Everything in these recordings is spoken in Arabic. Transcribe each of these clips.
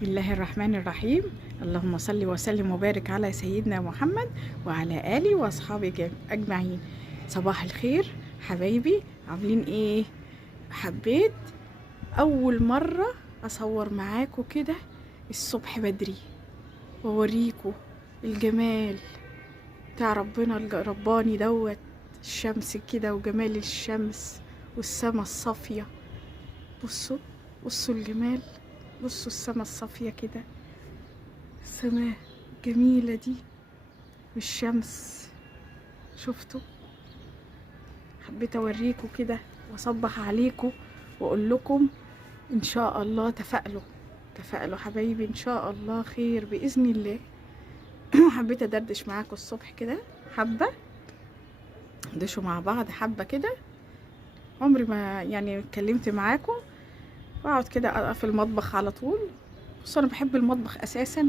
بسم الله الرحمن الرحيم. اللهم صل وسلم وبارك على سيدنا محمد وعلى آله وأصحابه أجمعين. صباح الخير حبايبي، عاملين ايه؟ حبيت أول مرة أصور معاكم كده الصبح بدري وأوريكم الجمال بتاع ربنا الرباني دوت، الشمس كده وجمال الشمس والسما الصافية. بصوا بصوا الجمال، بصوا السما الصافية كده، السماء جميلة دي والشمس. شفتوا؟ حبيت اوريكم كده واصبح عليكم واقول لكم ان شاء الله تفائلوا تفائلوا حبايبي، ان شاء الله خير باذن الله. حبيت ادردش معاكم الصبح كده حبة، ندردشوا مع بعض حبة كده. عمري ما يعني اتكلمت معاكم واقعد كده في المطبخ على طول. بصوا انا بحب المطبخ اساسا،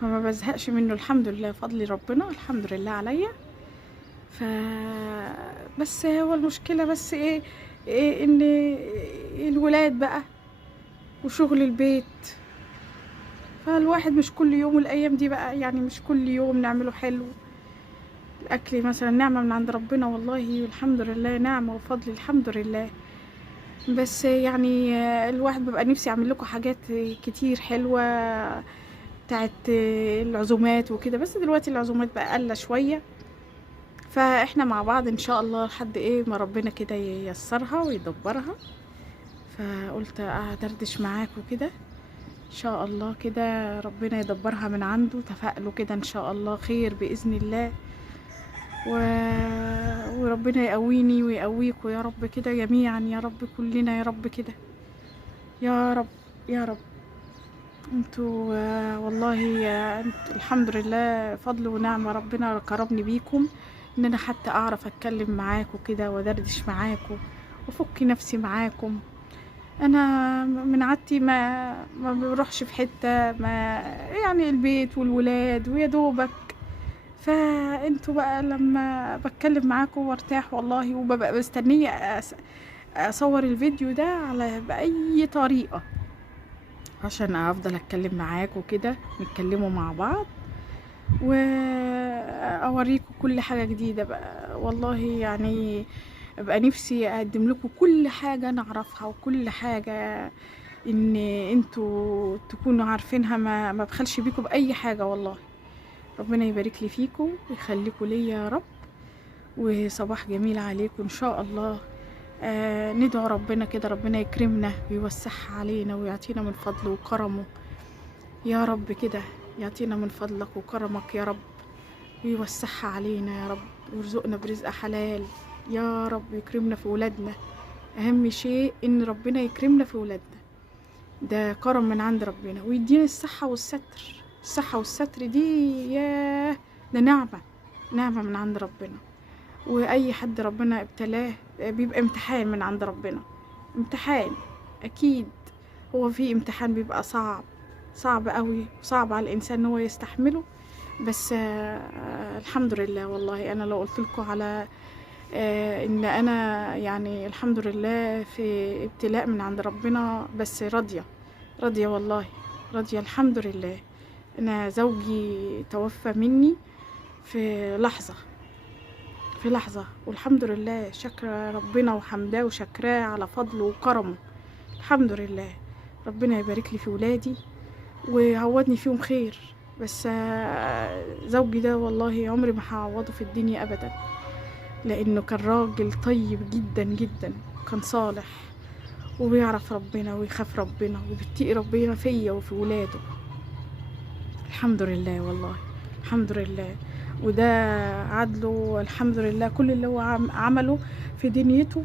فما بزهقش منه الحمد لله، فضل ربنا الحمد لله عليا. ف بس هو المشكلة بس إيه ان الولاد بقى وشغل البيت، فالواحد مش كل يوم، والايام دي بقى يعني مش كل يوم نعمله حلو. الاكل مثلا نعمة من عند ربنا والله، والحمد لله نعمة وفضل الحمد لله. بس يعني الواحد بيبقى نفسي اعمل لكم حاجات كتير حلوة بتاعت العزومات وكده، بس دلوقتي العزومات بقى قلة شوية، فاحنا مع بعض ان شاء الله لحد ما ربنا كده ييسرها ويدبرها. فقلت ادردش معاكم كده ان شاء الله كده ربنا يدبرها من عنده. تفائلوا كده ان شاء الله خير باذن الله، و... وربنا يقويني ويقويكم يا رب كده جميعا، يا رب كلنا يا رب كده، يا رب يا رب. انتوا والله انتوا الحمد لله فضل ونعمة، ربنا كرمني بيكم ان انا حتى اعرف اتكلم معاكم كده ودردش معاكم وافك نفسي معاكم. انا من عادتي ما بروحش في حتة، ما يعني البيت والولاد ويا دوبك. فانتوا بقى لما بتكلم معاكم وارتاح والله، وببقى مستنية اصور الفيديو ده على بأي طريقة عشان افضل اتكلم معاكم كده، نتكلموا مع بعض واوريكم كل حاجة جديدة بقى. والله يعني ابقى نفسي اقدم لكم كل حاجة انا اعرفها وكل حاجة ان انتوا تكونوا عارفينها، ما بخلش بيكم باي حاجة والله. ربنا يبارك لي فيكم ويخليكم ليا يا رب، وصباح جميل عليكم ان شاء الله. ندعو ربنا كده ربنا يكرمنا ويوسعها علينا ويعطينا من فضله وكرمه يا رب كده، يعطينا من فضلك وكرمك يا رب، ويوسعها علينا يا رب، ويرزقنا برزق حلال يا رب، يكرمنا في ولادنا. اهم شيء ان ربنا يكرمنا في ولادنا، ده كرم من عند ربنا، ويدينا الصحة والستر. الصحة والستر دي ياه، ده نعمة، نعمة من عند ربنا. واي حد ربنا ابتلاه بيبقى امتحان من عند ربنا، امتحان اكيد. هو في امتحان بيبقى صعب، صعب قوي، صعب على الانسان ان هو يستحمله، بس الحمد لله. والله انا لو قلت لكم على ان انا يعني الحمد لله في ابتلاء من عند ربنا، بس راضية راضية والله، راضية الحمد لله. انا زوجي توفى مني في لحظة، في لحظة، والحمد لله، شكر ربنا وحمداه وشكراه على فضله وكرمه الحمد لله. ربنا يبارك لي في ولادي ويعوضني فيهم خير، بس زوجي ده والله عمري ما هعوضه في الدنيا ابدا، لانه كان راجل طيب جدا جدا، كان صالح وبيعرف ربنا ويخاف ربنا وبيتقي ربنا فيا وفي ولاده الحمد لله والله، الحمد لله. وده عدله الحمد لله، كل اللي هو عمله في دنيته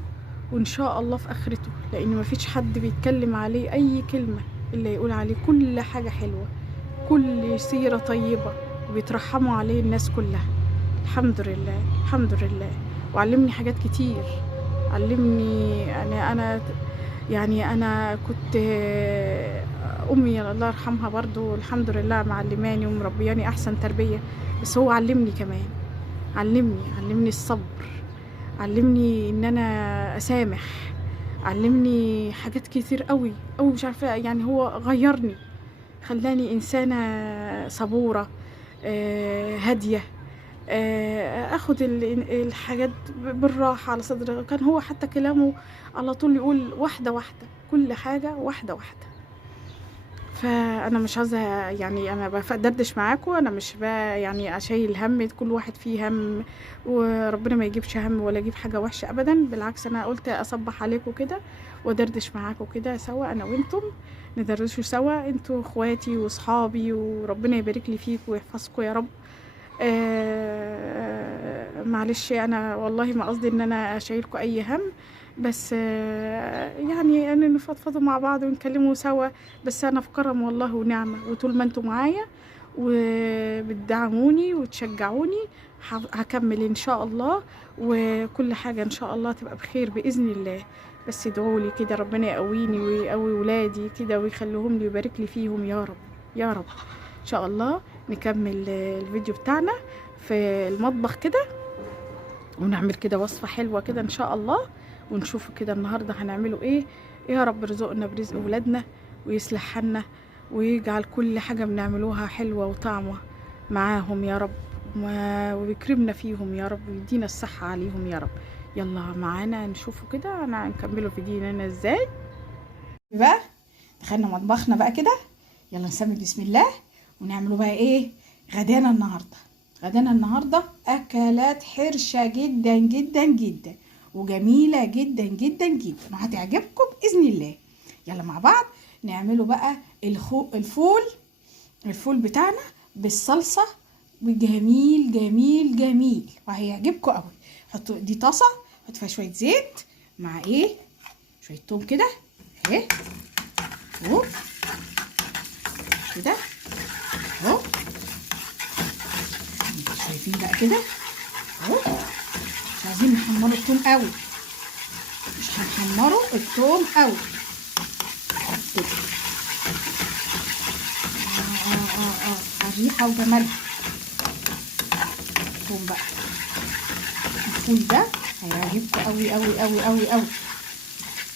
وان شاء الله في اخرته، لان ما فيش حد بيتكلم عليه اي كلمة الا يقول عليه كل حاجة حلوة، كل سيرة طيبة، وبيترحموا عليه الناس كلها الحمد لله، الحمد لله. وعلمني حاجات كتير، علمني انا يعني انا كنت امي الله يرحمها برضو الحمد لله معلماني ومربياني احسن تربية، بس هو علمني كمان، علمني الصبر، علمني ان انا اسامح، علمني حاجات كتير قوي قوي مش عارفه يعني. هو غيرني، خلاني انسانه صبوره، هاديه، اخد الحاجات بالراحه على صدري. كان هو حتى كلامه على طول يقول واحده واحده، كل حاجه واحده واحده. فانا مش عايزه يعني انا بدردش معاكم، انا مش يعني اشيل هم، كل واحد فيه هم، وربنا ما يجيبش هم ولا يجيب حاجه وحشه ابدا. بالعكس انا قلت اصبح عليكم كده وادردش معاكم كده سوا، انا وانتم ندردشوا سوا، انتوا اخواتي واصحابي، وربنا يبارك لي فيكم ويحفظكم يا رب. معلش انا والله ما قصدي ان انا اشيلكوا اي هم، بس يعني ان نفضفضوا مع بعض ونكلموا سوا. بس انا في كرم والله ونعمه، وطول ما انتوا معايا وبتدعموني وتشجعوني هكمل ان شاء الله، وكل حاجه ان شاء الله تبقى بخير باذن الله. بس ادعوا لي كده ربنا يقويني ويقوي ولادي كده ويخليهم لي ويبارك لي فيهم يا رب يا رب. ان شاء الله نكمل الفيديو بتاعنا في المطبخ كده، ونعمل كده وصفة حلوة كده ان شاء الله، ونشوف كده النهاردة هنعمله ايه. يا رب يرزقنا برزق ولادنا ويصلح حالنا، ويجعل كل حاجة بنعملوها حلوة وطعمة معاهم يا رب، ويكرمنا فيهم يا رب، ويدينا الصحة عليهم يا رب. يلا معانا نشوفوا كده انا هنكملوا فيديونا ازاي بقى. دخلنا مطبخنا بقى كده، يلا نسمي بسم الله ونعملوا بقى ايه غدانا النهارده. غدانا النهارده اكلات حرشه جدا جدا جدا وجميله جدا جدا جدا وهتعجبكم باذن الله. يلا مع بعض نعملوا بقى الفول بتاعنا بالصلصه، جميل جميل جميل وهيعجبكم قوي. حطوا دي طاسه، حط فيها شويه زيت مع ايه شويه توم كده اهي اهو كده اهو، شايفين بقى كده اهو. مش عايزين نحمروا الثوم قوي، مش هنحمروا الثوم قوي كده. الريحه وجمالها الثوم بقى. الفول ده هيعجبكم قوي قوي قوي قوي قوي.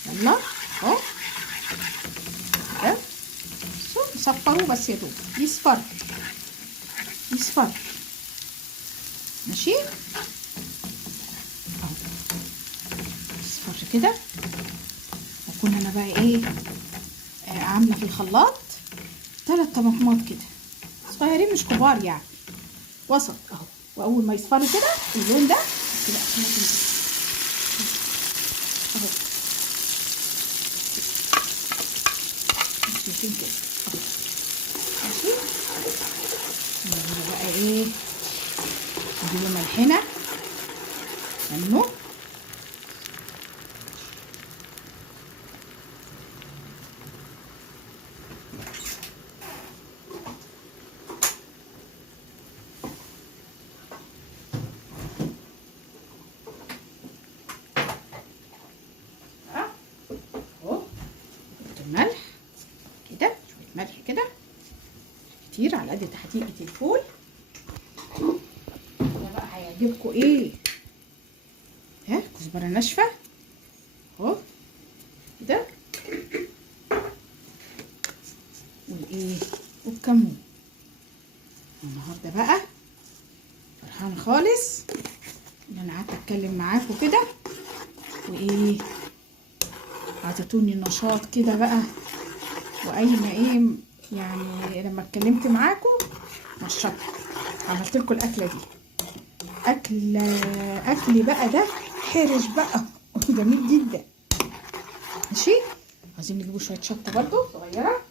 يلا اهو كده نصفروه بس يا دوب يصفر يصفر ماشي اهو يصفر كده. واكون انا بقى ايه عامله في الخلاط 3 طماطمات كده صغيرين مش كبار يعني وسط اهو. واول ما يصفروا كده اللون ده كده اهو شايفين كده ماشي. نعمل بقى ايه نجيب ملحنا منه الملح كده، شويه ملح كده كتير على قد تحديقه الفول. ده بقى هيعجبكم ايه ها كزبره ناشفه اهو كده والايه والكمون. النهارده بقى فرحانه خالص ان انا قعدت اتكلم معاكم كده وايه عطيتوني نشاط كده بقى، وقايمه ايه يعني لما اتكلمت معاكم نشطت عملت لكم الاكله دي. اكل بقى ده حرش بقى جميل جدا ماشي. عايزين نجيبوا شويه شطه برضو صغيره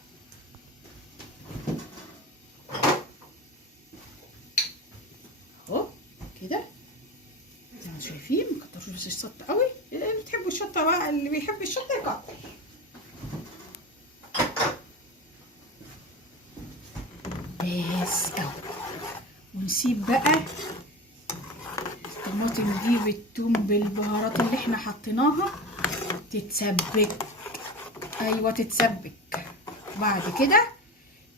اهو كده زي ما شايفين. ما تكتروش بس الشطه قوي، اللي بتحبوا الشطه بقى اللي بيحب الشطه يكتر. بس اهو ونسيب بقى الطماطم دي بالثوم بالبهارات اللي احنا حطيناها تتسبك. ايوه تتسبك. بعد كده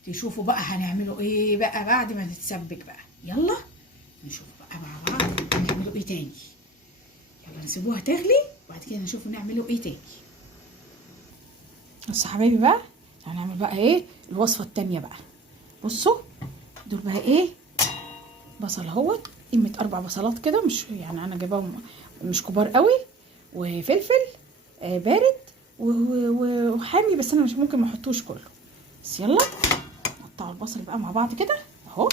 تشوفوا بقى هنعمله ايه بقى بعد ما تتسبك بقى. يلا نشوف بقى مع بعض هنعمله ايه تاني. يلا نسيبوها تغلي وبعد كده نشوف نعمله ايه تاني. بصوا حبايبي بقى هنعمل بقى ايه الوصفه التانيه بقى. بصوا دول بقى ايه، بصل اهوت، قيمه 4 بصلات كده، مش يعني انا جايباهم مش كبار قوي، وفلفل بارد وحامي، بس انا مش ممكن ما احطوش كله. بس يلا نقطع البصل بقى مع بعض كده اهو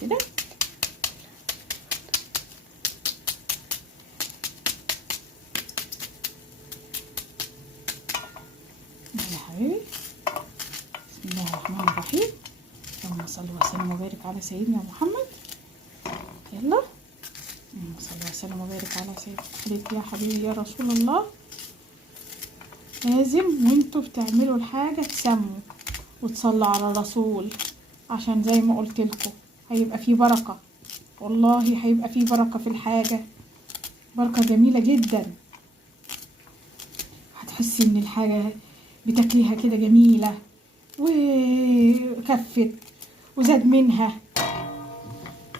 كده. يا حبيبي بسم الله الرحمن الرحيم، اللهم صل وسلم وبارك على سيدنا محمد. يلا اللهم صل وسلم وبارك على سيدنا محمد. يا حبيبي يا رسول الله، لازم وانتوا بتعملوا الحاجه تسموا وتصلوا على الرسول، عشان زي ما قلت لكم هيبقى فيه بركه، والله هيبقى فيه بركه في الحاجه، بركه جميله جدا. هتحسي ان الحاجه بتاكليها كده جميله وكفت وزاد منها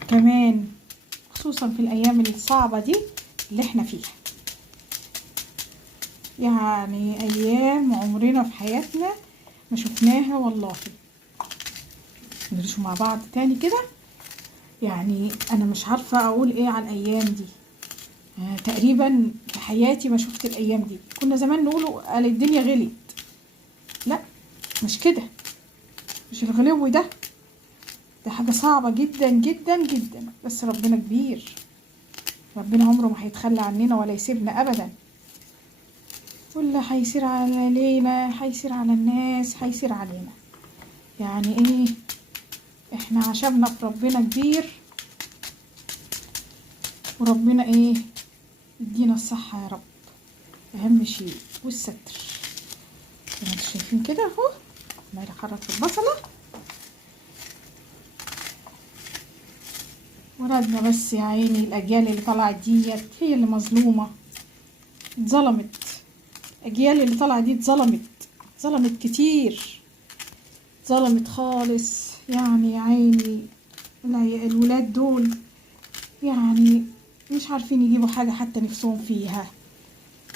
كمان، خصوصا في الايام الصعبه دي اللي احنا فيها. يعني ايام عمرنا في حياتنا ما شفناها والله. ندرسوا مع بعض تاني كده. يعني انا مش عارفه اقول ايه على الايام دي، تقريبا في حياتي ما شفت الايام دي. كنا زمان نقولوا قال الدنيا غلت، لا مش كده، مش الغلو ده حاجه صعبه جدا جدا جدا، بس ربنا كبير، ربنا عمره ما هيتخلى عننا ولا يسيبنا ابدا. واللي هيصير علينا هيصير على الناس، هيصير علينا. يعني ايه، احنا عشمنا في ربنا كبير، وربنا ايه يدينا الصحة يا رب، اهم شيء والستر. زي ما انتوا شايفين كده اهو، عمالة احرك في البصلة. ولادنا بس يا عيني، الاجيال اللي طالعة ديت هي اللي مظلومة، اتظلمت. الاجيال اللي طالعة دي اتظلمت كتير، اتظلمت خالص. يعني يا عيني الولاد دول يعني مش عارفين يجيبوا حاجة حتى نفسهم فيها،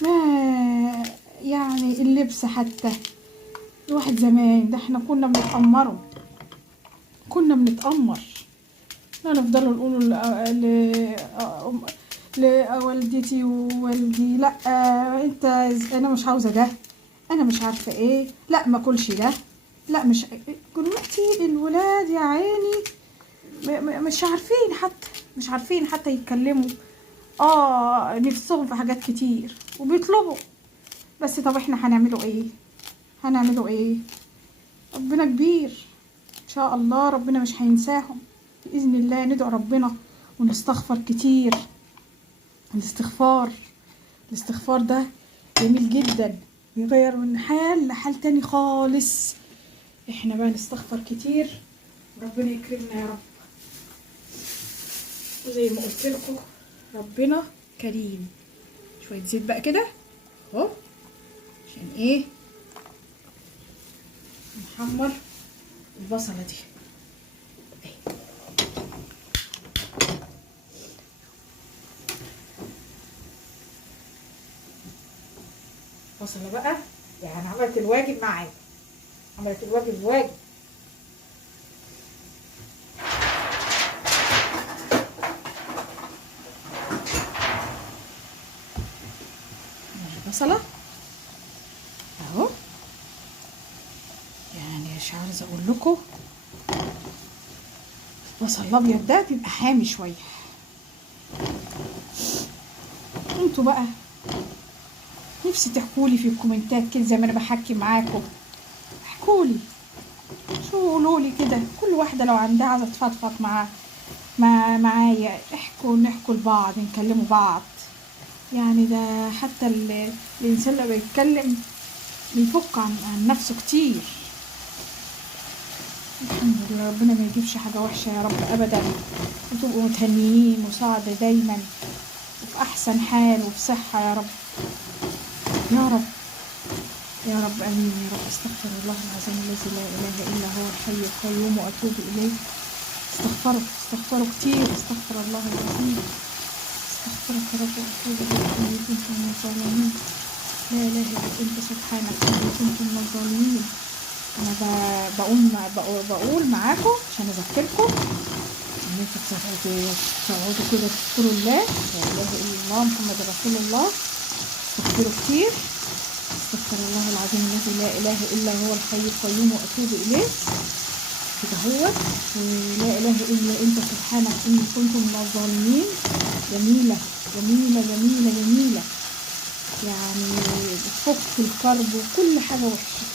ما يعني اللبس حتى. الواحد زمان ده احنا كنا بنتأمر، لا نفضلوا نقولوا لوالدتي ووالدي لا انت، انا مش عاوزة ده، انا مش عارفة ايه، لا ما كلش ده، لا مش. دلوقتي الولاد يا عيني مش عارفين حتى يتكلموا. نفسهم في حاجات كتير وبيطلبوا، بس طب احنا هنعمله ايه؟ ربنا كبير ان شاء الله، ربنا مش هينساهم باذن الله. ندعو ربنا ونستغفر كتير. الاستغفار ده جميل جدا، بيغير من حال لحال تاني خالص. احنا بقى نستغفر كتير، ربنا يكرمنا يا رب. وزي ما قلت لكم ربنا كريم. شويه زيت بقى كده اهو، عشان ايه نحمر البصله دي. بصله بقى يعني عملت الواجب معايا، عملت الواجب. البصله اهو، يعني مش عاوزه اقول لكم البصل الابيض ده بيبقى حامي شويه. انتوا بقى نفسي تحكولي في الكومنتات كده زي ما انا بحكي معاكم، احكولي شو قولولي كده، كل واحده لو عندها عايزه تفضفض معايا، نحكوا لبعض، نكلموا بعض. يعني ده حتى الانسان لما بيتكلم بيفك عن نفسه كتير. الحمد لله، ربنا ما يجيبش حاجه وحشه يا رب ابدا، وتبقوا متهنيين وسعدة دايما وفي احسن حال وفي صحه يا رب يا رب يا رب، امين يا رب. استغفر الله العظيم الذي لا اله الا هو الحي القيوم واتوب اليه. استغفروا كتير، استغفر الله العظيم، استغفرك يا رب واتوب اليك اني كنت من الظالمين. لا اله الا انت سبحانك اني كنت من الظالمين. انا بقول معاكم عشان اذكركم ان انتوا تقعدوا كده تذكروا الله، لا اله الا الله محمد رسول الله، تذكروا كتير، استغفر الله العظيم الذي لا اله الا هو الحي القيوم واتوب اليه كده هو، ولا اله الا انت سبحانك اني كنت من الظالمين. جميله جميله جميله جميله، يعني بتفك الكرب وكل حاجه وحشه.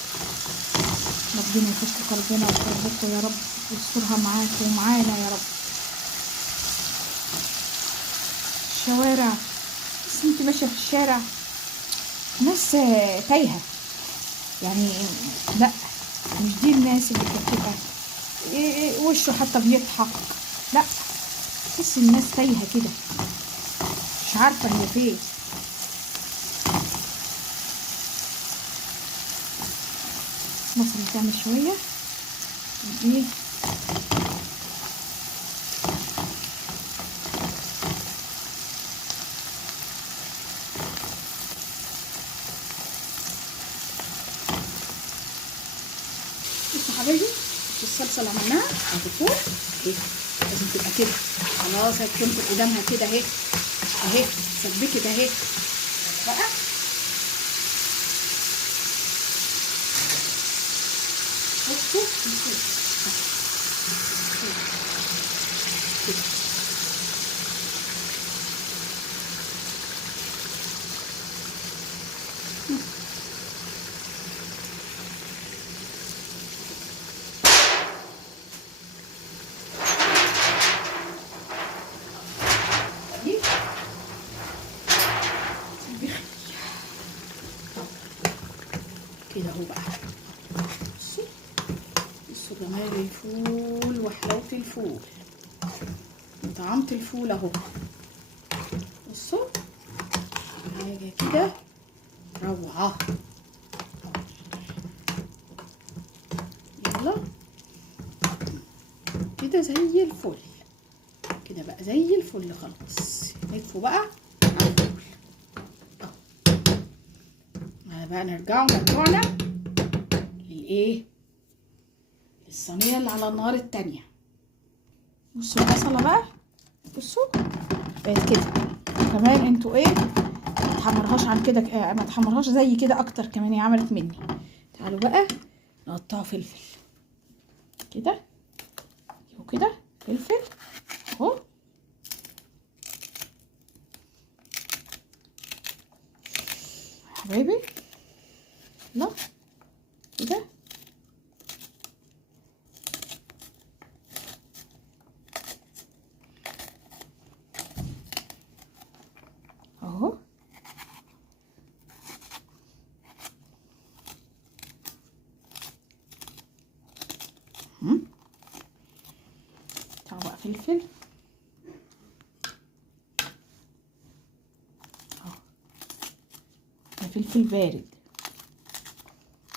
ربنا يفك كربنا وكربكم يا رب، ويسترها معاكم ومعانا يا رب. الشوارع، بس انت ماشيه في الشارع ناس تايهه، يعني لا مش دي الناس اللي بتبقى وشه حتى بيضحك، لا تحس الناس تايهه كده مش عارفه هي فين. مصر بتعمل شويه ايه بصوا حبايبي، الصلصه اللي عملناها هتفور ايه، لازم تبقى كده خلاص، هتكون قدامها كده اهي اهي سبكت اهي بقى. بصوا كده اهو بقى. بصوا جمال الفول وحلاوة الفول وطعامة الفول اهو. بصوا حاجة كده روعة. يلا كده زي الفل، كده بقى زي الفل خلاص. نلفه بقى على الفول اهو بقى. مرجوعنا للايه، للصينيه اللي على النار التانية. بصوا البصله بقى، بصوا بقت كده كمان. انتوا ايه ما تحمرهاش عن كده، ما تحمرهاش زي كده اكتر كمان، هي عملت مني. تعالوا بقى نقطعه فلفل كده وكده، فلفل اهو حبايبي. لا كده اهو. تعالوا بقى فلفل اهو، ده فلفل بارد.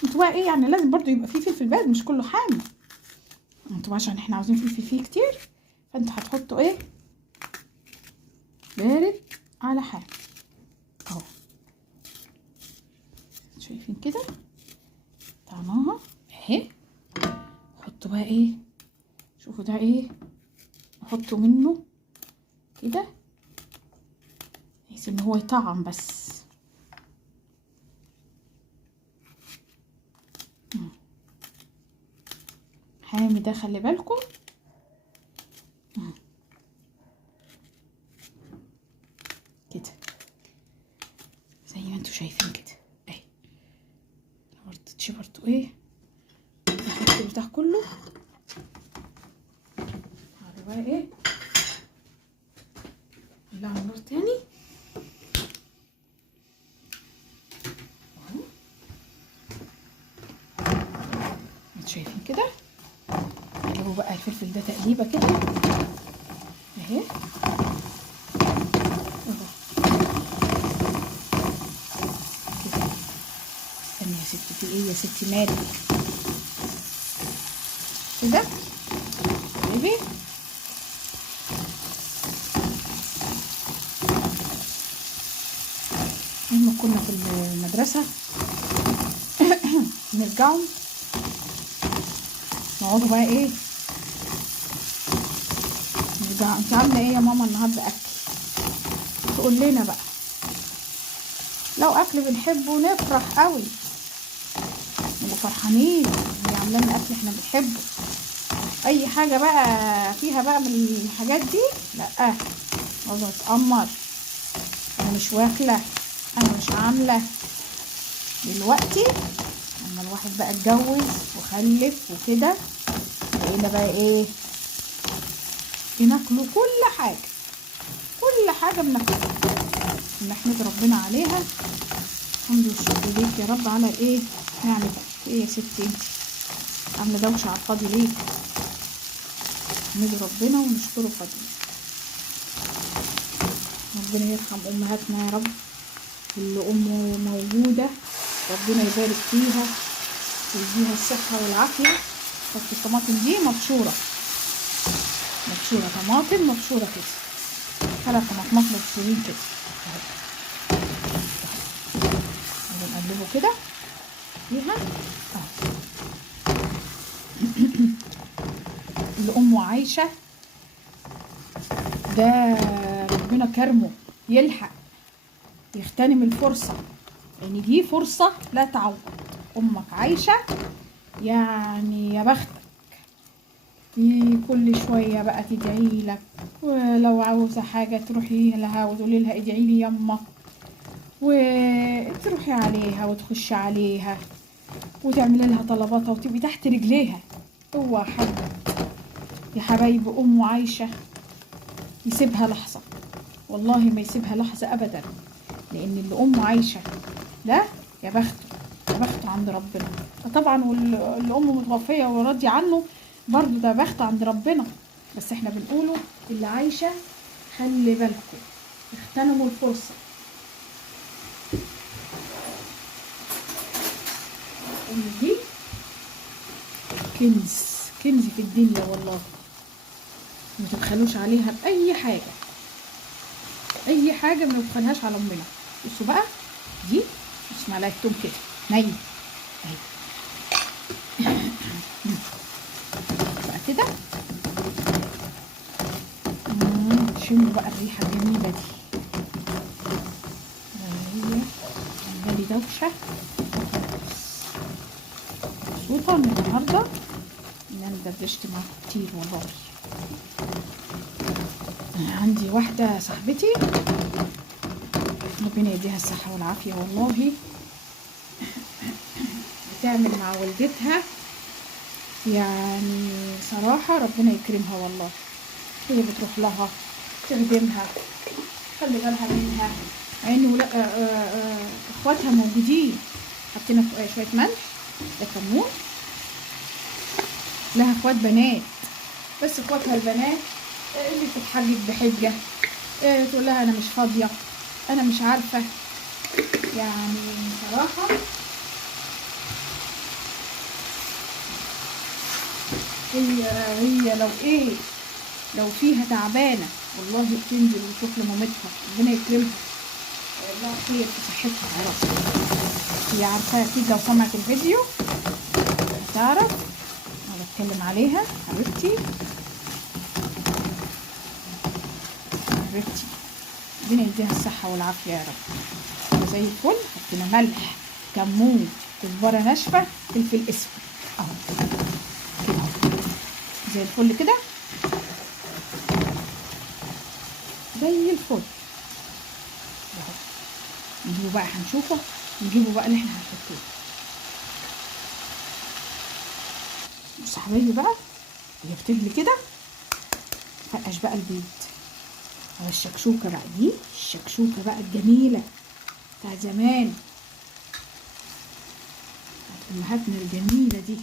انتوا بقى ايه يعني لازم برضو يبقى فيه فلفل بارد، مش كله حامي. انتوا عشان احنا عاوزين فلفل فيه كتير، فانتوا هتحطوا ايه بارد على حامي اهو. شايفين كده طعمها اهي. حطوا بقى ايه، شوفوا ده ايه، نحطوا منه كده بحيث ان هو يطعم بس. حامي ده خلي بالكم. كده زي ما انتوا شايفين كده اهي. مرتتش برضو ايه، نحط البتاع كله على بقى ايه، نولع النار تاني اهو. انتوا شايفين كده. نجيبوا بقى الفلفل ده تقليبه كده اهي اهو كده. استني يا ستي، في ايه يا ستي مالك كده حبيبي. لما كنا في المدرسة نرجعوا نقعدوا بقى ايه، انت عامله ايه يا ماما النهارده اكل؟ تقول لنا بقى. لو اكل بنحبه نفرح قوي، نبقى فرحانين اللي عامله لنا اكل احنا بنحبه. اي حاجه بقى فيها بقى من الحاجات دي لا، عاوزه اتامر، انا مش واكله، انا مش عامله. دلوقتي لما الواحد بقى اتجوز وخلف وكده بقينا بقى ايه، بناكلوا كل حاجه، كل حاجه بناكلها، بنحمد ربنا عليها. الحمد والشكر ليك يا رب على ايه نعمتك. ايه يا ستي انت عامله دوشه على الفاضي ليه؟ نحمد ربنا ونشكره فضله. ربنا يرحم امهاتنا يا رب، كل ام موجوده ربنا يبارك فيها ويديها الصحه والعافيه. بس الطماطم دي مبشوره، مبشوره طماطم مبشوره كده، 3 طماطمات مبشورين كده اهو، نقلبه كده فيها اهو. اللي امه عايشه ده ربنا كرمه يلحق يغتنم الفرصه، يعني دي فرصه لا تعوض. امك عايشه يعني يا بختك، دي كل شويه بقى تدعي لك، ولو عاوزه حاجه تروحي لها وتقولي لها ادعي لي يما، وتروحي عليها وتخشي عليها وتعملي لها طلباتها وتبقي تحت رجليها. هو حد يا حبايب امه عايشه يسيبها لحظه؟ والله ما يسيبها لحظه ابدا، لان اللي امه عايشه ده يا بخته، يا بخته عند ربنا. طبعا واللي امه متوفيه وراضيه عنه برضو ده بخته عند ربنا، بس احنا بنقوله اللي عايشه خلي بالكم، اغتنموا الفرصه. دي كنز، كنز في الدنيا والله، ما تبخلوش عليها باي حاجه، اي حاجه ما نبخلهاش على امنا. بصوا بقى دي بس معلقه توم كده ني اهي بقى كده. شموا بقى الريحه الجميله دي، هي عمالي دوشه. مبسوطه من النهارده ان انا دردشت معاكم كتير والله. عندي واحده صاحبتي ربنا يديها الصحه والعافيه والله، بتعمل مع والدتها يعني صراحه ربنا يكرمها والله. هي بتروح لها تخدمها، خلي بالها منها، عيني اخواتها موجودين، حطينا شويه ملح، ده كمون. لها اخوات بنات، بس اخواتها البنات اللي تتحجج بحجه، تقول لها انا مش فاضيه، انا مش عارفه. يعني صراحه هي لو ايه، لو فيها تعبانه والله بتنزل وتروح لمامتها ربنا يكرمها لها خير في صحتها يا رب. هي عارفه اكيد لو سمعت الفيديو هتعرف انا بتكلم عليها. حبيبتي حبيبتي ربنا يديها الصحه والعافيه يا رب. زي الفل. حطينا ملح، كمون، كزبره ناشفه، فلفل اسود اهو كده اهو زي الفل كده، زي الفل اهو. نجيبه بقى هنشوفه، نجيبه بقى اللي احنا هنحطه. بص يا حبايبي بقى هي بتغلي كده، فقش بقى البيض على الشكشوكه بقى، دي الشكشوكه بقى الجميله بتاع زمان، امهاتنا الجميله دي.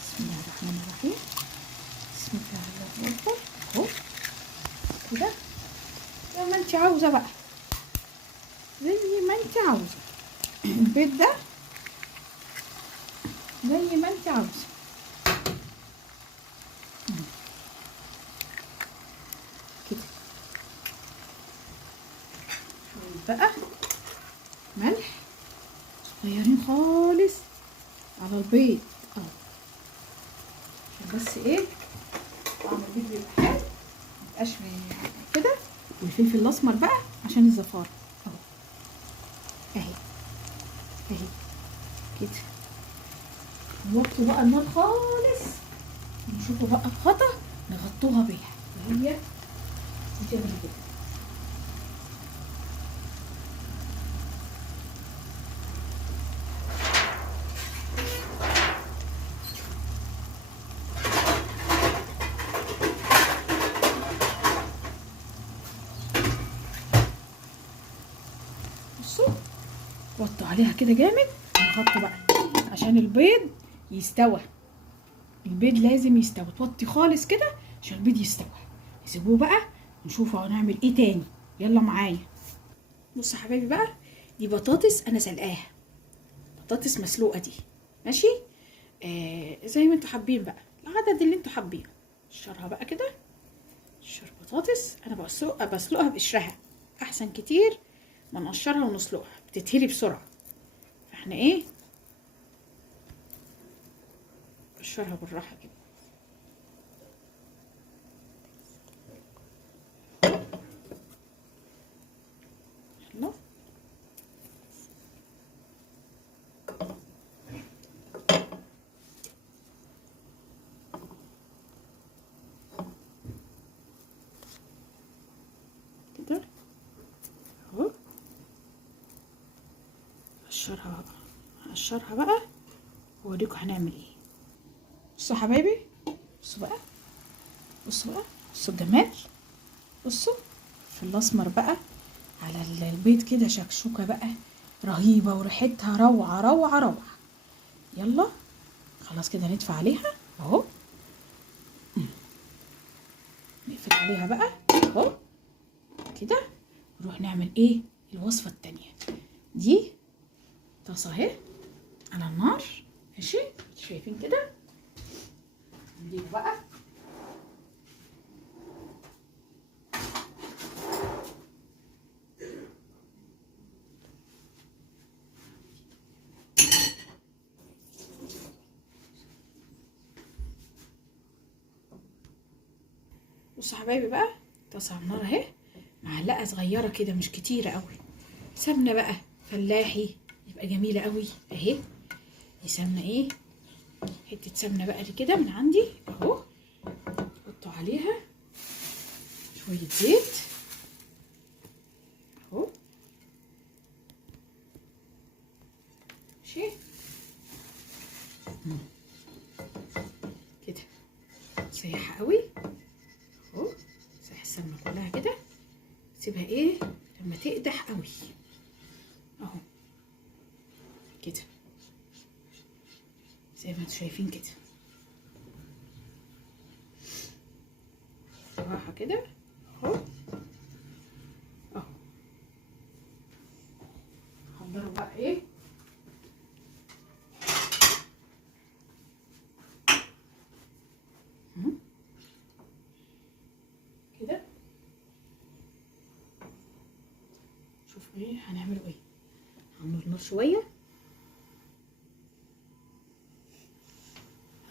بسم الله الرحمن الرحيم، بسم الله الرحمن الرحيم اهو كده زي ما انت عاوزه بقى، زي ما انت عاوزه البيض ده زي ما انت عاوزه كده. شويه بقى ملح صغيرين خالص على البيض اهو بس ايه طعم البيض بيبقى حلو، ميبقاش كده. والفلفل الاسمر بقى عشان الزفاره اهو، اهي اهي كده. نوطوا بقى النار خالص، نشوفوا بقى الغطا نغطوها بيها وهي بتعمل كده. بصوا وطوا عليها كده جامد، نغطوا بقى عشان البيض يستوى. البيض لازم يستوي، توطي خالص كده عشان البيض يستوي. نسيبوه بقى نشوفوا هنعمل ايه تاني. يلا معايا. بصوا يا حبايبي بقى، دي بطاطس انا سلقاها، بطاطس مسلوقه دي، ماشي. زي ما انتوا حابين بقى، العدد اللي انتوا حابينه. نقشرها بقى كده، نقشر بطاطس. انا بسلقها بقشرها احسن كتير ما نقشرها ونسلقها، بتتهري بسرعه. فاحنا ايه، نقشرها بالراحه كده. يلا كده اهو. هقشرها بقى واوريكم هنعمل ايه. بصوا يا حبايبي، بصوا بقى، بصوا بقى، بصوا الجمال. بصوا في الاسمر بقى على البيض كده، شكشوكه بقى رهيبه وريحتها روعه روعه روعه. يلا خلاص كده ندفع عليها اهو، نقفل عليها بقى اهو كده. نروح نعمل ايه الوصفه التانيه دي. طاسه اهي على النار، ماشي، شايفين كده. نضيف بقى بصوا يا حبايبي بقى، طاسه على النار اهي، معلقه صغيره كده مش كتيره قوي سمنه بقى فلاحي، يبقى جميله قوي اهي. دي سمنه ايه، حته سمنه بقى دي كده من عندي اهو. حطوا عليها شويه زيت اهو، ماشي كده. سيحها قوي اهو، سيح السمنه كلها كده. سيبها ايه لما تقدح قوي اهو كده، زي ما انتوا شايفين كده. بالراحه كده اهو اهو. حضروا بقى ايه كده. شوفوا ايه هنعمله ايه. هنعمل النار شويه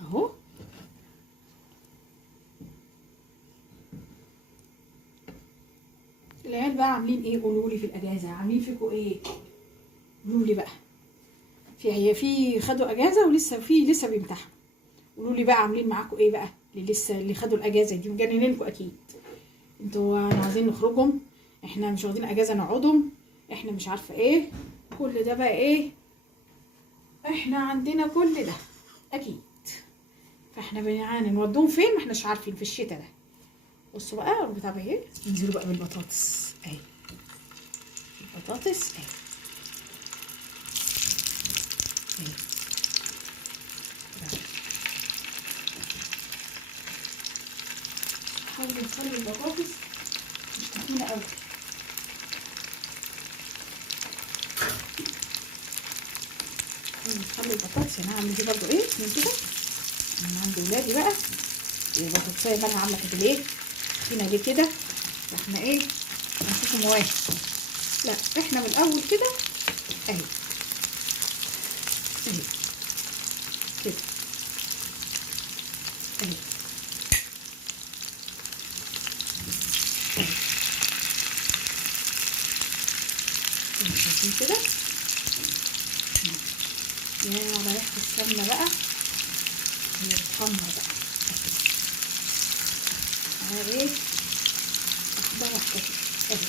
اهو. العيال بقى عاملين ايه؟ قولوا لي في الاجازه عاملين فيكم ايه؟ قولوا لي بقى. في خدوا اجازه ولسه لسه بيمتحنوا. قولوا لي بقى عاملين معاكم ايه بقى، اللي خدوا الاجازه دي مجننينكم اكيد. انتوا عايزين نخرجهم، احنا مش واخدين اجازه نقعدهم، احنا مش عارفه ايه. كل ده بقى ايه، احنا عندنا كل ده اكيد. فاحنا بنعاني نودوهم فين ما احناش عارفين في الشتاء ده. بصوا بقى البتاع ده اهي، ننزلوا بقى بالبطاطس اهي. البطاطس اهي اهي. حاولوا نخلي البطاطس مش تخينه قوي. نخلي البطاطس. انا هعمل دي برضو ايه من كده، انا عندي ولادي بقى البطاطسايه بقى عامله كده ليه تخينه ليه كده. احنا ايه هنشوف مواهب. لا احنا من الاول كده اهي اهي كده اهي. شايفين كده؟ يا على ريحة السمنة بقى، هي بتحمر بقى. على ايه؟ واحدة واحدة كده اهي.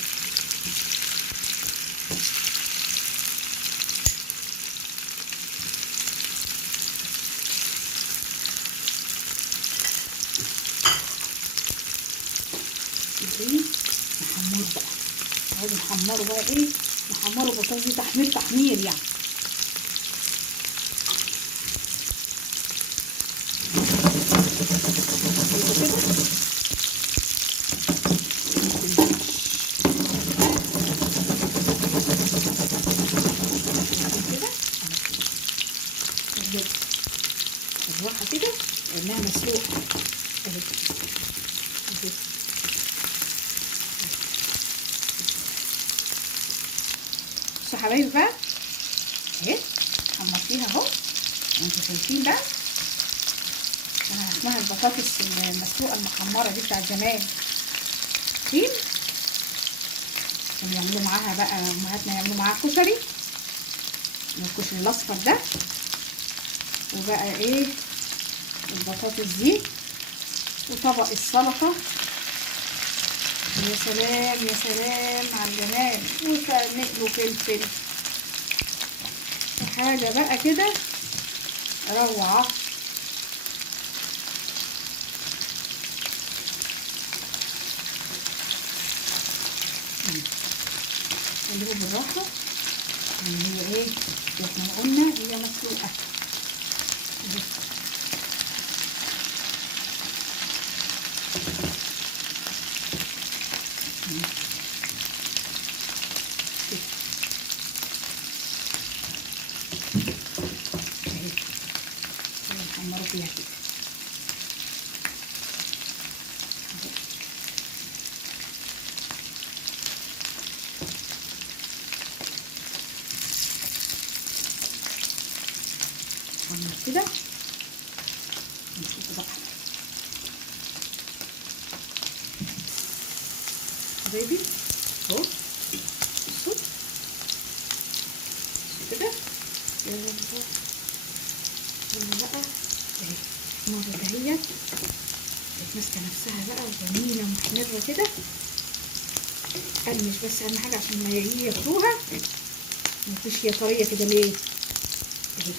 نحمره بقى، عايز نحمره بقى ايه؟ نحمره بطاطس دي تحمير يعني. بالراحة كده لأنها مسلوقة اهي. بصوا يا حبايبي بقى اهي، حمرتيها اهو انتوا شايفين بقى. انا اسمها البطاطس المسلوقة المحمرة دي بتاعت زمان. شايفين؟ كانوا يعملوا معاها بقى امهاتنا، يعملوا معاها كشري، الكشري الاصفر ده. وبقى ايه البطاطس دي وطبق السلطة. يا سلام يا سلام على الجمال. ونقلوا فلفل حاجة بقى كده روعة. قلبوا بالراحة ان هي ايه، واحنا قلنا هي مسلوقة. نحمروا فيها كده. نحمر كده ونشوف بقى حبايبي اهو. بصوا كده يلا بقى اهي المرة دهيت ماسكة نفسها بقى وجميلة ومحمرة كده. قرمش بس اهم حاجة عشان ما يجي ياكلوها مفيش هي طرية كده ليه اهي.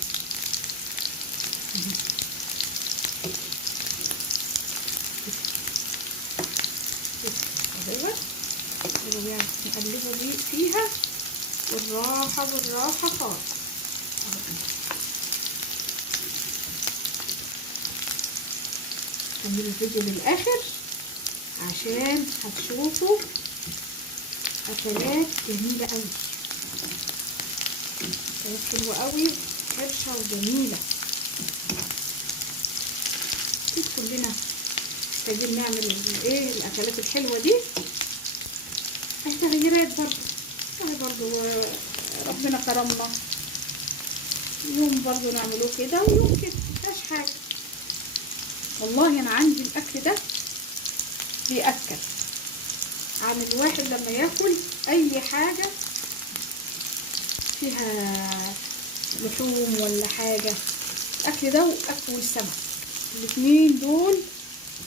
نقلبوا دي فيها بالراحة بالراحة خالص. كملوا الفيديو للآخر عشان هتشوفوا أكلات جميلة أوي، أكلات حلوة أوي حرشة وجميلة. أكيد كلنا محتاجين نعمل ايه الأكلات الحلوة دي. تغييرات برضو ربنا كرمنا يوم برضو نعمله كده ويوم كده مفيهاش حاجة. والله أنا عندي الأكل ده بيأكل عن الواحد لما ياكل أي حاجة فيها لحوم ولا حاجة. الأكل ده وأكل السمك الاتنين دول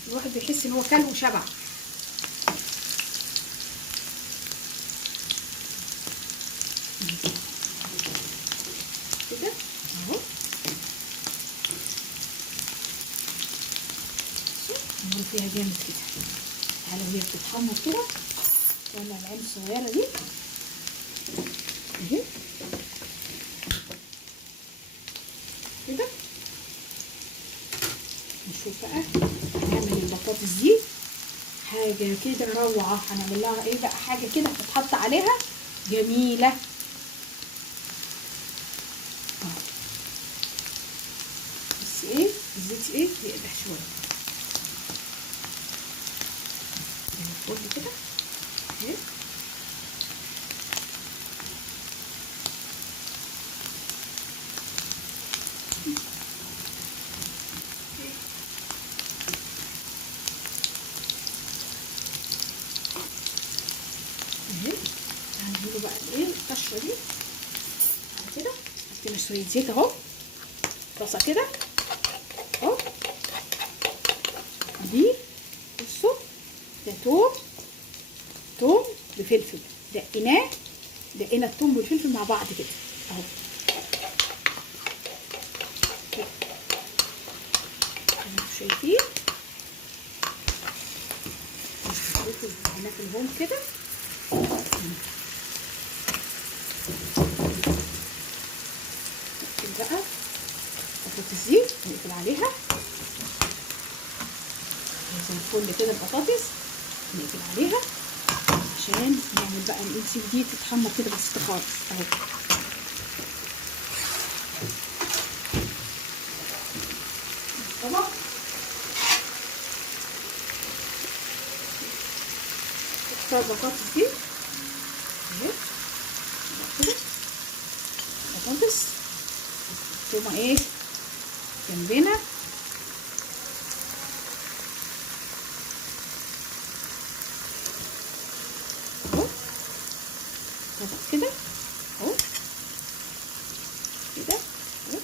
الواحد بيحس إن هو كل وشبع. كده اهو نعمل فيها جامد كده. تعالوا وهي بتتحمر كده طلع العين الصغيره دي اهي كده. نشوف بقى هنعمل البطاطس دي حاجه كده روعه. هنعمل لها ايه بقى، حاجه كده هتتحط عليها جميله. بس ايه الزيت ايه يقدح شويه كل كده اهي. ودي كده حطينا شويه زيت اهو، طاسه كده اهو. دي بصوا ده توم بفلفل، دقينا التوم والفلفل مع بعض كده اهو كده. انتوا شايفين هنا في الهون كده. نقفل بقى بطاطس دي، نقفل عليها زي الفل كده. البطاطس نقفل عليها عشان نعمل بقى نسيب دي تتحمر كده بس خالص اهو. طبعا نختار البطاطس دي اهي كده. بطاطس ثم ايه جنبنا اهو كده اهو كده اهو.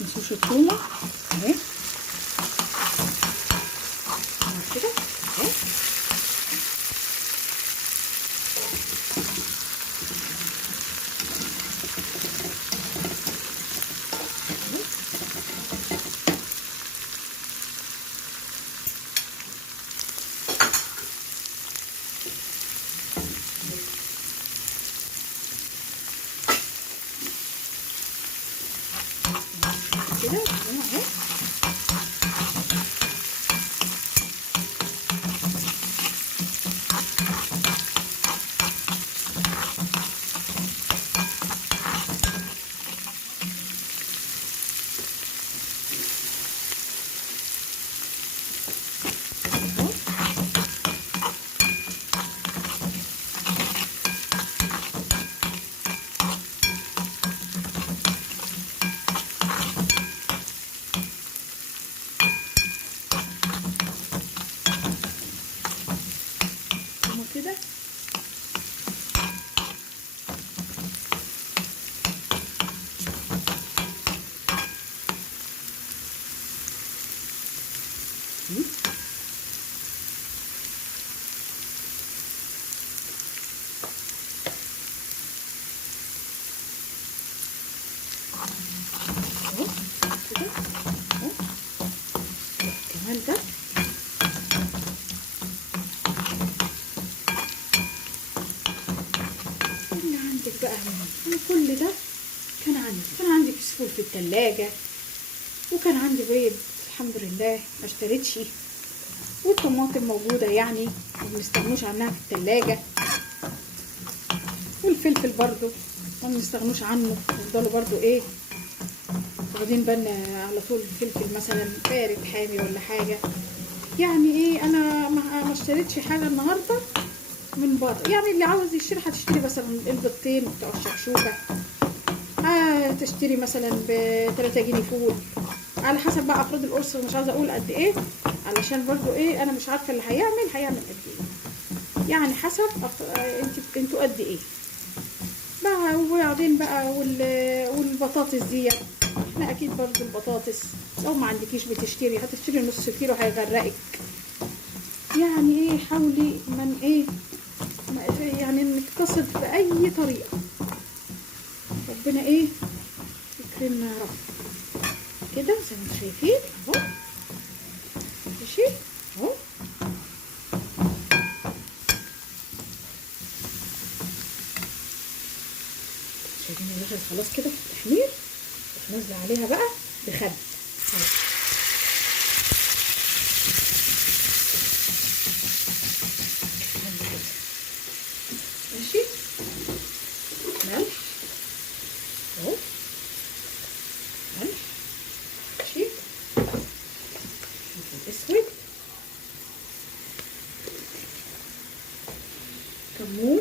نسوش التومه اهي كده اهي. كده اهو. كده اهو كده اهو. كمان ده اللي عندك بقى. انا كل ده كان عندي فسفور في التلاجة، وكان عندي بيض الحمد لله ما اشتريتش، والطماطم موجودة يعني ما بنستغنوش عنها في التلاجة، والفلفل برضو ما بنستغنوش عنه، نفضلوا برضو ايه واخدين بالنا على طول. الفلفل مثلا بارد حامي ولا حاجة يعني ايه. انا ما اشتريتش حاجة النهاردة من بره. يعني اللي عاوز يشتري هتشتري مثلا البيضتين بتوع الشكشوكة، تشتري مثلا ب3 جنيه فول على حسب بقى افراد الاسره. مش عاوزه اقول قد ايه علشان برضو ايه انا مش عارفه اللي هيعمل قد ايه، يعني حسب انتوا قد ايه بقى. وبعدين بقى والبطاطس دي احنا اكيد برضو البطاطس لو ما عندكيش هتشتري نص كيلو هيغرقك. يعني ايه حاولي من ايه يعني نقتصد باي طريقه. ربنا ايه يكرمنا يا رب. كده زي ما انتم شايفين اهو ماشي اهو. شايفين الريحه خلاص كده في التحمير، نازله عليها بقى بخل ماشي. ملح اهو، ملح ماشي، فلفل اسود، كمون،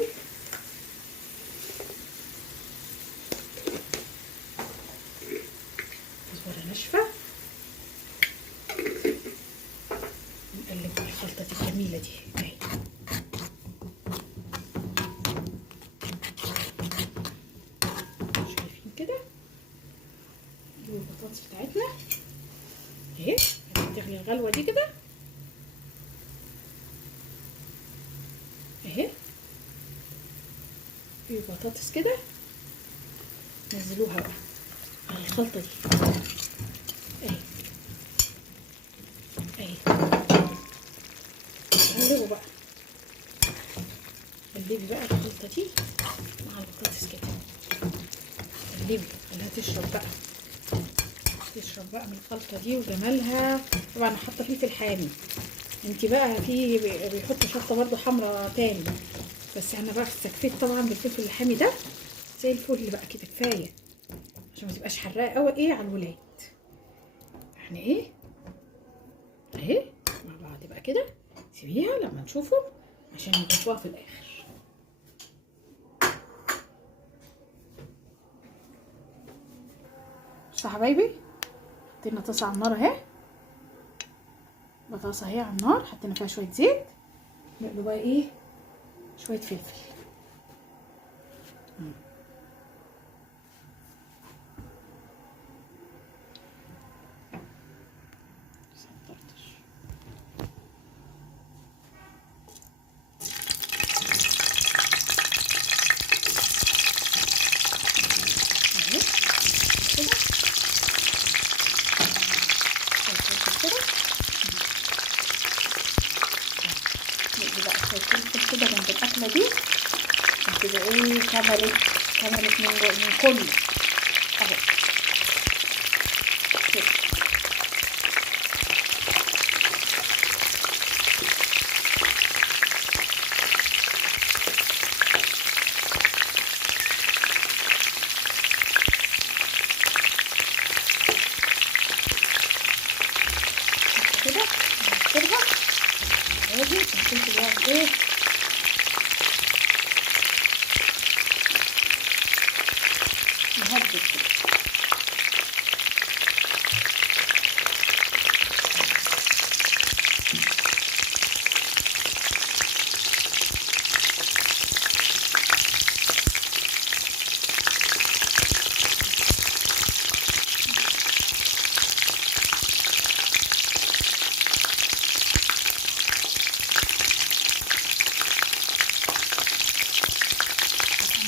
الجميله دي اهي. شايفين كده؟ نجيب البطاطس بتاعتنا اهي، تغلي الغلوه دي كده اهي. في بطاطس كده نزلوها بقى على الخلطه دي اهي اهي. قلبوا بقى، قلبي بقى الخلطه دي مع البطاطس كده، قلبي خليها تشرب بقى، تشرب بقى من الخلطه دي وجمالها. طبعا حاطه فلفل حامي، انت بقى في بيحطوا شطه برده حمرا تاني، بس انا بقى استكفيت طبعا بالفلفل الحامي ده زي الفل بقى كده، كفايه عشان ما تبقاش حراقه قوي ايه على الولاد. احنا ايه اهي مع بعض بقى كده، سيبيها لما نشوفه عشان نضيفوها في الاخر. بصوا يا حبايبي، حطينا طاسه على النار اهي، بطاطس اهي على النار، حطينا فيها شويه زيت، نقلوا بقى ايه شويه فلفل. نقلي بقى شويه فلفل كده جنب الاكله دي كده ايه، كملت من كله اهو كده. كده نحطها عادي، الفلفل يقعد ايه يهدد كده.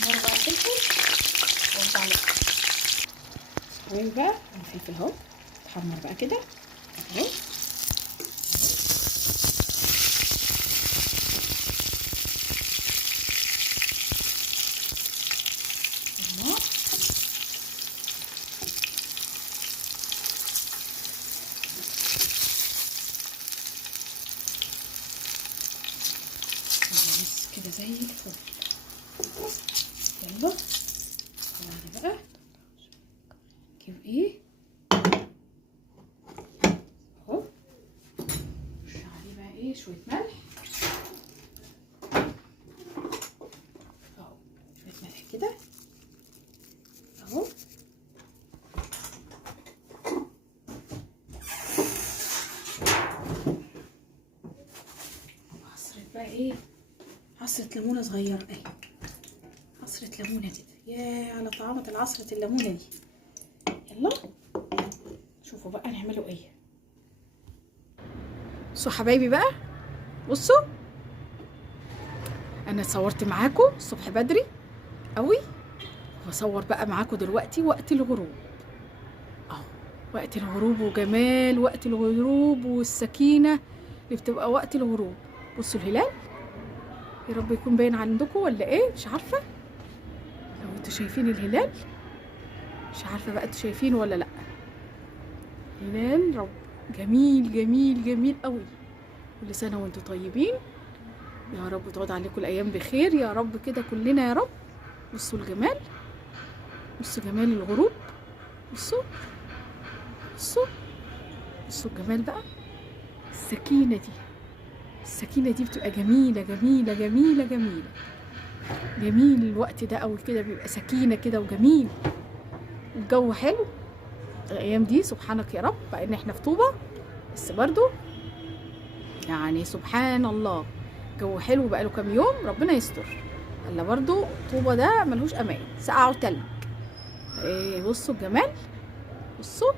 نحمر بقى الفلفل وارجع لكم. شويه بقى الفلفل اهو اتحمر بقى كده اهو. كده زي الفل. يلا تعالى بقى نجيب ايه اهو، نرش عليه بقى ايه شويه ملح اهو، شويه ملح كده اهو. عصرة بقى ايه، عصرة ليمونة صغيرة اهي، عصرة ليمونة كده، يا على طعامة العصرة الليمونة دي. يلا شوفوا بقى نعمله ايه. بصوا حبايبي بقى، بصوا انا صورت معاكم الصبح بدري قوي، وبصور بقى معاكم دلوقتي وقت الغروب اهو، وقت الغروب وجمال وقت الغروب والسكينة اللي بتبقى وقت الغروب. بصوا الهلال، يا رب يكون باين عندكم ولا ايه مش عارفه، لو انتوا شايفين الهلال مش عارفه بقى انتوا شايفينه ولا لا. هلال رب جميل جميل جميل قوي. كل سنه وانتوا طيبين، يا رب تعود عليكم الايام بخير يا رب كده كلنا يا رب. بصوا الجمال، بصوا جمال الغروب، بصوا بصوا بصوا الجمال بقى. السكينه دي، السكينة دي بتبقى جميلة جميلة جميلة جميلة، جميل الوقت ده أوي كده، بيبقى سكينة كده وجميل، الجو حلو الأيام دي. سبحانك يا رب، بقى إن إحنا في طوبة بس برضو يعني سبحان الله، جو حلو بقاله كام يوم، ربنا يستر. هلا برضو طوبة ده ملهوش امان، سقعة وتلج. ايه بصوا الجمال، بصوا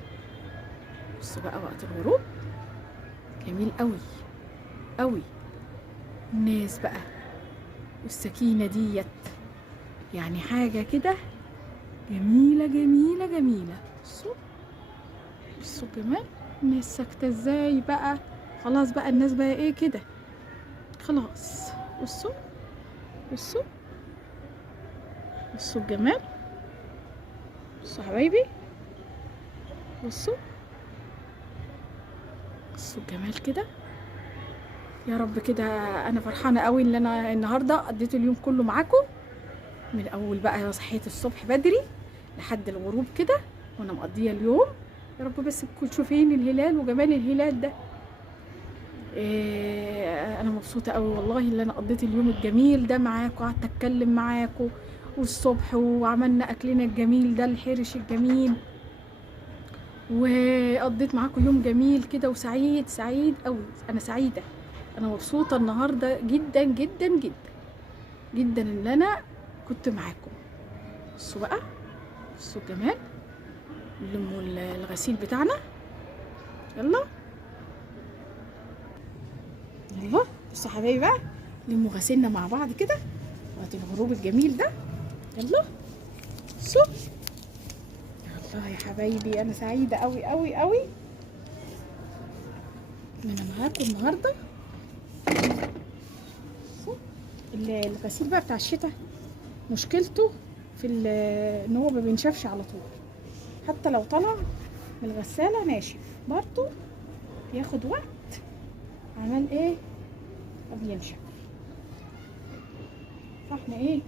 بصوا بقى وقت الغروب جميل قوي قوي. الناس بقى والسكينة ديت، يعني حاجة كده جميلة جميلة جميلة. بصوا بصوا الجمال، الناس ساكتة ازاي بقى، خلاص بقى الناس بقى ايه كده خلاص. بصوا بصوا بصوا الجمال، بصوا حبايبي، بصوا بصوا الجمال كده. يا رب كده انا فرحانه قوي ان انا النهارده قضيت اليوم كله معاكم، من اول بقى صحيت الصبح بدري لحد الغروب كده وانا مقضيه اليوم. يا رب بس تكونوا شايفين الهلال وجمال الهلال ده. انا مبسوطه قوي والله ان انا قضيت اليوم الجميل ده معاكم، قعدت اتكلم معاكم والصبح وعملنا اكلنا الجميل ده الحرش الجميل، وقضيت معاكم يوم جميل كده وسعيد سعيد قوي. انا سعيده، انا مبسوطه النهارده جدا جدا جدا جدا ان انا كنت معاكم. بصوا بقى، بصوا الجمال، نلموا الغسيل بتاعنا. يلا يلا بصوا حبايبي بقى، نلموا غسيلنا مع بعض كده وقت الغروب الجميل ده. يلا بصوا، يلا يا حبايبي، انا سعيده قوي قوي قوي ان انا معاكم النهارده. بصوا الغسيل بقى بتاع الشتاء مشكلته في ان هو ما بينشفش على طول، حتى لو طلع من الغساله ناشف برضه بياخد وقت عمال ايه ما بينشف. فاحنا ايه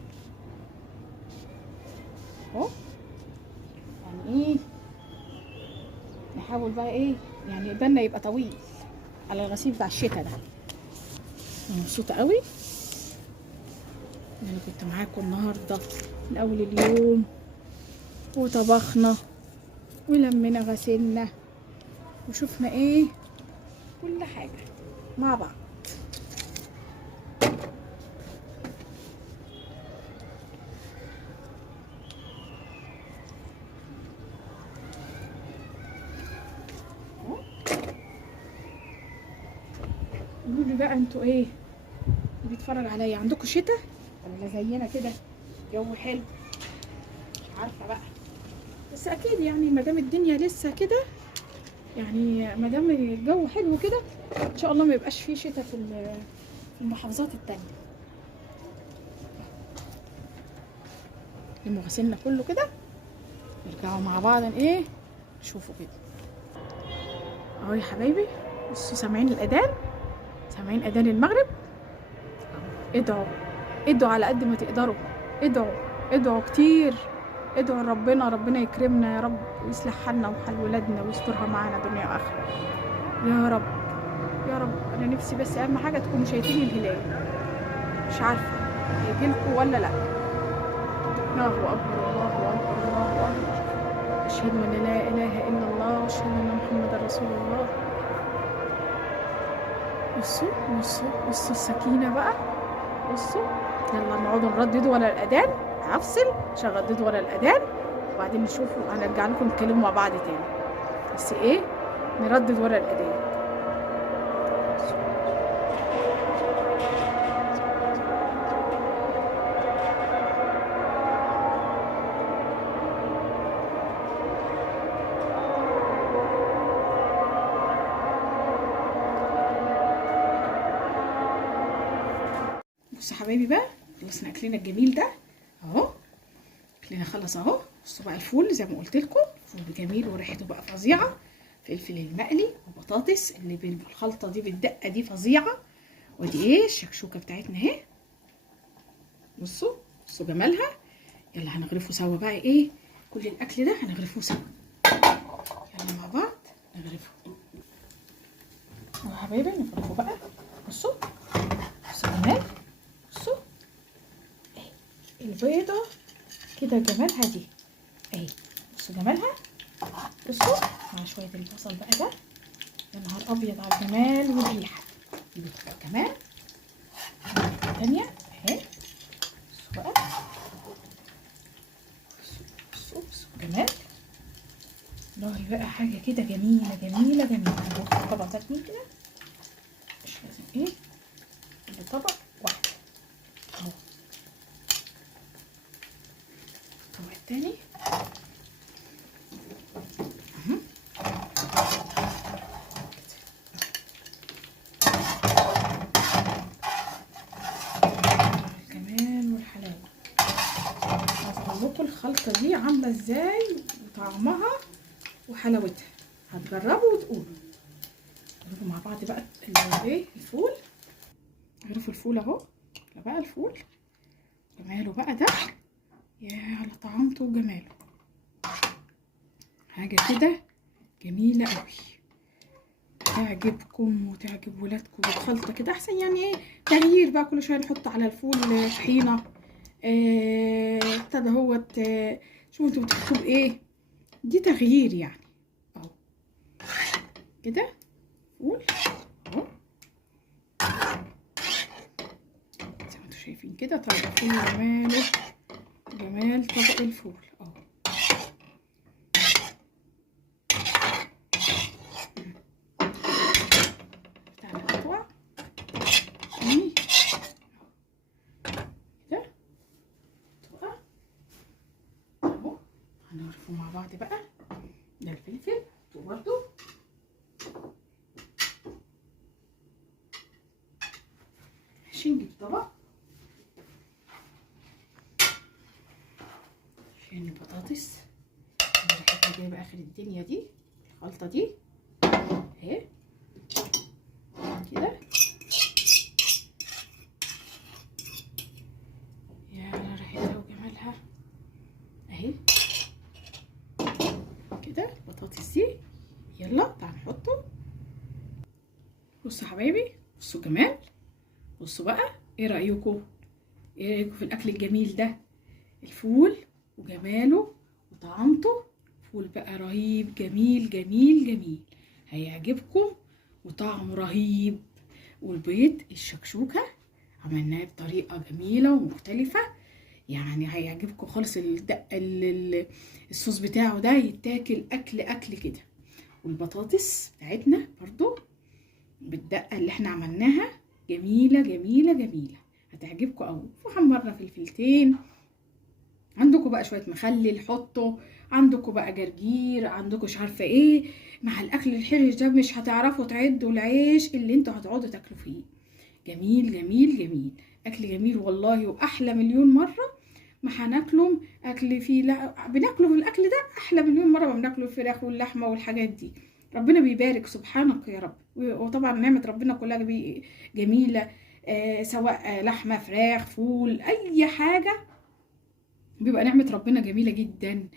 اهو، يعني ايه نحاول بقى ايه، يعني بالنا يبقى طويل على الغسيل بتاع الشتاء ده. انا مبسوطه قوي ان انا كنت معاكم النهارده من اول اليوم، وطبخنا ولمينا غسلنا وشفنا ايه كل حاجه مع بعض. قولوا لي بقى انتوا ايه بيتفرج عليا، عندكم شتاء ولا زينا كده جو حلو؟ مش عارفه بقى، بس اكيد يعني ما دام الدنيا لسه كده، يعني ما دام الجو حلو كده ان شاء الله ما يبقاش فيه شتاء في المحافظات التانية. لما غسلنا كله كده نرجعوا مع بعض ايه نشوفوا كده اهو يا حبايبي. بصوا سامعين الاذان، سامعين اذان المغرب. ادعوا ادعوا على قد ما تقدروا، ادعوا ادعوا كتير، ادعوا ربنا، ربنا يكرمنا يا رب ويصلح حالنا وحال ولادنا ويسترها معانا دنيا واخره يا رب يا رب. انا نفسي بس اهم حاجه تكونوا شايفين الهلال، مش عارفه هيجيلكوا ولا لا. الله اكبر الله اكبر الله اكبر، اشهد ان لا اله الا الله واشهد ان محمدا رسول الله. بصوا بصوا بصوا السكينه بقى، بصوا. يلا نقعدوا نرددوا ورا الاذان، هفصل عشان رددوا ورا الاذان وبعدين نشوفوا، هنرجع لكم نتكلموا مع بعض تاني، بس ايه نردد ورا الاذان. بصوا حبايبي بقى، خلصنا اكلنا الجميل ده اهو، اكلنا خلص اهو. بصوا بقى الفول زي ما قلت لكم، فول جميل وريحته بقى فظيعه، فلفل المقلي وبطاطس اللي بالخلطه دي بالدقه دي فظيعه، ودي ايه الشكشوكه بتاعتنا اهي. بصوا بصوا جمالها. يلا هنغرفه سوا بقى ايه، كل الاكل ده هنغرفه سوا، يلا مع بعض نغرفه يا حبايبي. نفركه بقى، بصوا بصوا جمال، بصوا البيضه كده جمالها دي اهي، بصوا جمالها. بصوا مع شويه البصل بقى ده، يا نهار ابيض على الجمال والريحه. حاجه كده جميله جميله جميله. هنحط طبق تاني كده، مش لازم ايه كل طبق واحد اهو. الطبق التاني اهو الجمال والحلاوه. هظهر لكم الخلطه دي عامله ازاي وطعمها وحلاوتها، هتجربوا وتقولوا. نجربوا مع بعض بقى ايه الفول. عرفوا الفول اهو، بقى الفول جماله بقى ده، يا على طعامته وجماله، حاجه كده جميله قوي تعجبكم وتعجب ولادكم. بالخلطه كده احسن يعني ايه تغيير بقى، كل شويه نحط على الفول طحينه ابتدى هو شوفوا انتوا بتحطوا بايه، دي تغيير يعني اهو كده فول اهو زي ما انتوا شايفين كده. طبق الفول جماله جمال طبق الفول اهو. تعالى نقطع تاني كده تقع اهو. هنعرفه مع بعض بقى. ده الفلفل برضو ماشي. نجيب طبق عشان البطاطس ريحتها جايبه اخر الدنيا دي. الخلطه دي اهي كده، يا على ريحتها وجمالها اهي كده. البطاطس دي يلا تعالوا نحطه. بصوا يا حبايبي، بصوا جمال، بصوا بقى ايه رايكم، ايه رايكم في الاكل الجميل ده؟ الفول وجماله وطعامته، فول بقى رهيب جميل جميل جميل هيعجبكم وطعمه رهيب. والبيض الشكشوكه عملناه بطريقه جميله ومختلفه، يعني هيعجبكم خالص. الصوص بتاعه ده يتاكل اكل كده. والبطاطس بتاعتنا برضو بالدقه اللي احنا عملناها جميله جميله جميله هتعجبكم قوي. وحمرنا فلفلتين، عندكم بقى شويه مخلل حطوا، عندكم بقى جرجير، عندكم مش عارفه ايه. مع الاكل الحرش ده مش هتعرفوا تعدوا العيش اللي انتوا هتقعدوا تاكلوا فيه. جميل جميل جميل، اكل جميل والله، واحلى مليون مره ما هناكله اكل فيه. لا بناكله في الاكل ده احلى مليون مره ما بناكله الفراخ واللحمه والحاجات دي. ربنا بيبارك سبحانك يا رب. وطبعا نعمه ربنا كلها جميله، سواء لحمه فراخ فول اي حاجه بيبقى نعمه ربنا جميله جدا.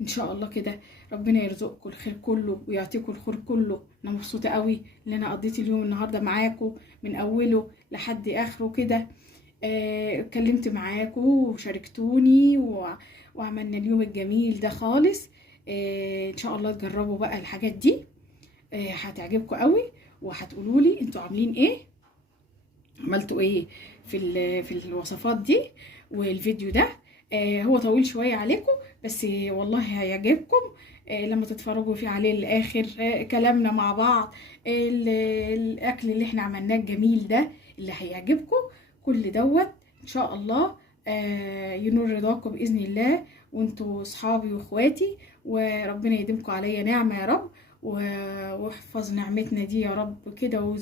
ان شاء الله كده ربنا يرزقكم الخير كله ويعطيكم الخير كله. انا مبسوطه قوي ان انا قضيت اليوم النهارده معاكم من اوله لحد اخره كده. اتكلمت معاكم وشاركتوني وعملنا اليوم الجميل ده خالص. ان شاء الله تجربوا بقى الحاجات دي، هتعجبكم قوي وهتقولوا لي انتوا عاملين ايه، عملتوا ايه في الوصفات دي. والفيديو ده هو طويل شويه عليكم بس والله هيعجبكم لما تتفرجوا فيه عليه للاخر. كلامنا مع بعض، الاكل اللي احنا عملناه الجميل ده اللي هيعجبكم كل دوت ان شاء الله ينور رضاكم باذن الله. وانتوا اصحابي واخواتي، وربنا يديمكم عليا نعمه يا رب، واحفظ نعمتنا دي يا رب كده،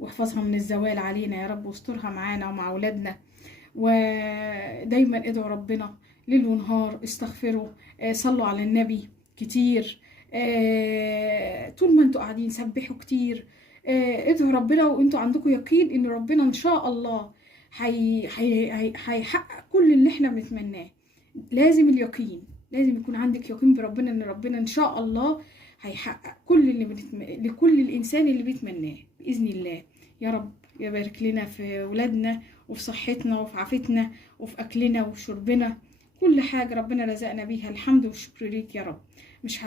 واحفظها من الزوال علينا يا رب، واسترها معانا ومع اولادنا. ودايما ادعوا ربنا ليل ونهار، استغفروا، صلوا على النبي كتير، طول ما انتوا قاعدين سبحوا كتير، ادعوا ربنا وانتوا عندكم يقين ان ربنا ان شاء الله هيحقق كل اللي احنا بنتمناه. لازم اليقين، لازم يكون عندك يقين بربنا ان ربنا ان شاء الله هيحقق كل لكل الانسان اللي بيتمناه باذن الله يا رب. يبارك لنا في ولادنا وفي صحتنا وفي عافتنا وفي اكلنا وشربنا، كل حاجه ربنا رزقنا بيها. الحمد والشكر ليك يا رب. مش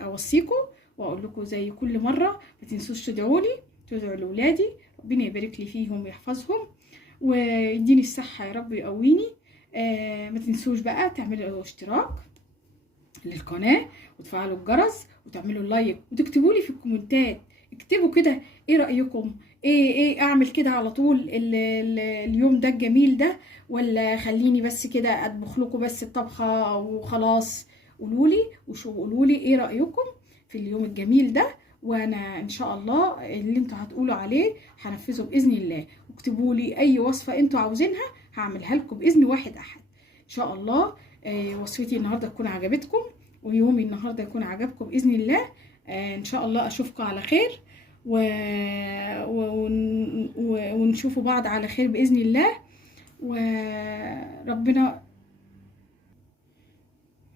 هوصيكم واقول لكم زي كل مره ما تنسوش تدعوا لي، تدعوا لاولادي ربنا يبارك لي فيهم ويحفظهم ويديني الصحه يا رب ويقويني. ما تنسوش بقى تعملوا اشتراك للقناه وتفعلوا الجرس وتعملوا لايك وتكتبوا لي في الكومنتات. اكتبوا كده ايه رايكم، ايه اعمل كده على طول اليوم ده الجميل ده، ولا خليني بس كده اطبخ لكم بس الطبخه وخلاص. قولوا لي قولوا لي ايه رايكم في اليوم الجميل ده، وانا ان شاء الله اللي انتوا هتقولوا عليه هنفذه باذن الله. واكتبوا لي اي وصفه انتوا عاوزينها هعملها لكم باذن واحد احد ان شاء الله. وصفتي النهارده تكون عجبتكم، ويومي النهارده يكون عجبكم باذن الله. ان شاء الله اشوفكم على خير ونشوفوا بعض على خير باذن الله. وربنا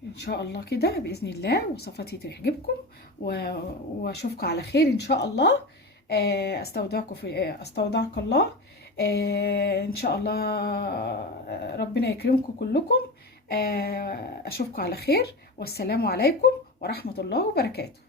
ان شاء الله كده باذن الله وصفتي تعجبكم، واشوفكم على خير ان شاء الله. استودعكم الله. ان شاء الله ربنا يكرمكم كلكم. اشوفكم على خير، والسلام عليكم ورحمة الله وبركاته.